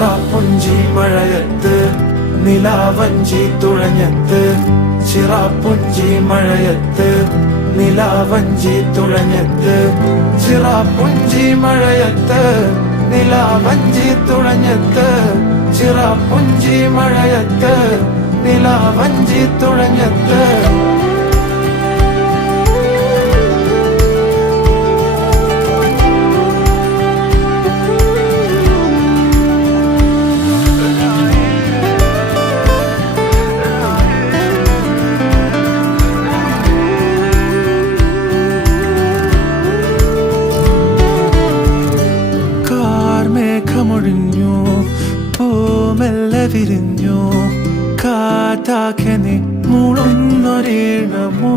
ചിറാപ്പുഞ്ചി മഴയത്ത് നിലാവഞ്ചി തുഴഞ്ഞത്ത് ചിറാപ്പുഞ്ചി മഴയത്ത് നിലാവഞ്ചി തുഴഞ്ഞത്ത് ചിറാപ്പുഞ്ചി മഴയത്ത് നിലാവഞ്ചി തുഴഞ്ഞത്ത് ചിറാപ്പുഞ്ചി മഴയത്ത് നിലാവഞ്ചി തുഴഞ്ഞത്ത് മേഘമൊഴിഞ്ഞു പൂമെല്ലെ വിരിഞ്ഞു കാറ്റാകെ നീ മൂളുന്നൊരീണമോ